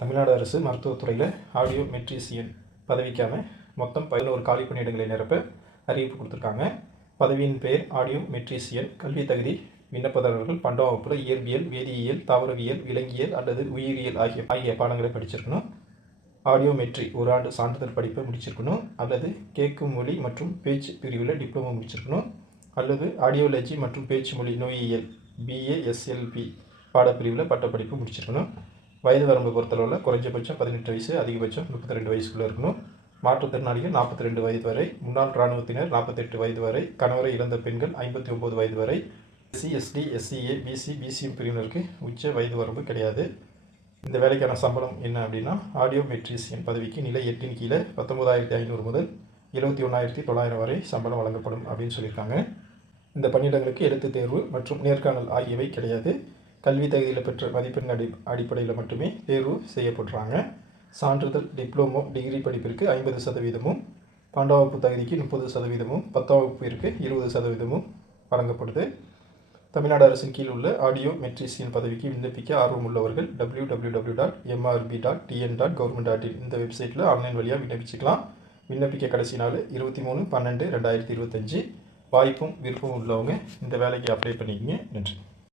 தமிழ்நாடு அரசு மருத்துவத்துறையில் ஆடியோ மெட்ரிசியன் பதவிக்கான மொத்தம் 11 காலி பணியிடங்களை நிரப்ப அறிவிப்பு கொடுத்துருக்காங்க. பதவியின் பெயர் ஆடியோ மெட்ரிசியன். கல்வி தகுதி விண்ணப்பதாரர்கள் 12ஆம் வகுப்பில் இயற்பியல், வேதியியல், தாவரவியல், விலங்கியல் அல்லது உயிரியல் ஆகிய பாடங்களை படிச்சிருக்கணும். ஆடியோ மெட்ரி 1 ஆண்டு சான்றிதழ் படிப்பை முடிச்சிருக்கணும். அல்லது கேட்கும் மொழி மற்றும் பேச்சு பிரிவில் டிப்ளமோ முடிச்சிருக்கணும். அல்லது ஆடியோலஜி மற்றும் பேச்சு மொழி நோயியல் BASLP பாடப்பிரிவில் பட்டப்படிப்பு முடிச்சிருக்கணும். வயது வரம்பு பொறுத்தளவில் குறைஞ்சபட்சம் 18 வயசு, அதிகபட்சம் 32 வயசுக்குள்ளே இருக்கணும். மாற்றுத்திறனாளிகள் 42 வயது வரை, முன்னாள் இராணுவத்தினர் 48 வயது வரை, கணவரை இழந்த பெண்கள் 59 வயது வரை, SC, ST, SCA, BC, BCM பிரிவினருக்கு உச்ச வயது வரம்பு கிடையாது. இந்த வேலைக்கான சம்பளம் என்ன அப்படின்னா, ஆடியோ மெட்ரிசியன் பதவிக்கு நிலை 8 கீழே 19,500 முதல் 71,900 வரை சம்பளம் வழங்கப்படும் அப்படின்னு சொல்லியிருக்காங்க. இந்த பணியிடங்களுக்கு எழுத்துத் தேர்வு மற்றும் நேர்காணல் ஆகியவை கிடையாது. கல்வி தகுதியில் பெற்ற மதிப்பெண் அடிப்படையில் மட்டுமே தேர்வு செய்யப்படுறாங்க. சான்றிதழ் டிப்ளமோ டிகிரி படிப்பிற்கு 50%, 12ஆம் வகுப்பு தகுதிக்கு 30%, 10ஆம் வகுப்பிற்கு 20% வழங்கப்படுது. தமிழ்நாடு அரசின் கீழ் உள்ள ஆடியோ மெட்ரிசியன் பதவிக்கு விண்ணப்பிக்க ஆர்வம் உள்ளவர்கள் www.mrb.tn.government.in இந்த வெப்சைட்டில் ஆன்லைன் வழியாக விண்ணப்பிச்சுக்கலாம். விண்ணப்பிக்க கடைசி நாள் 23/12/2025. வாய்ப்பும் விருப்பமும் உள்ளவங்க இந்த வேலைக்கு அப்ளை பண்ணிக்கங்க. நன்றி.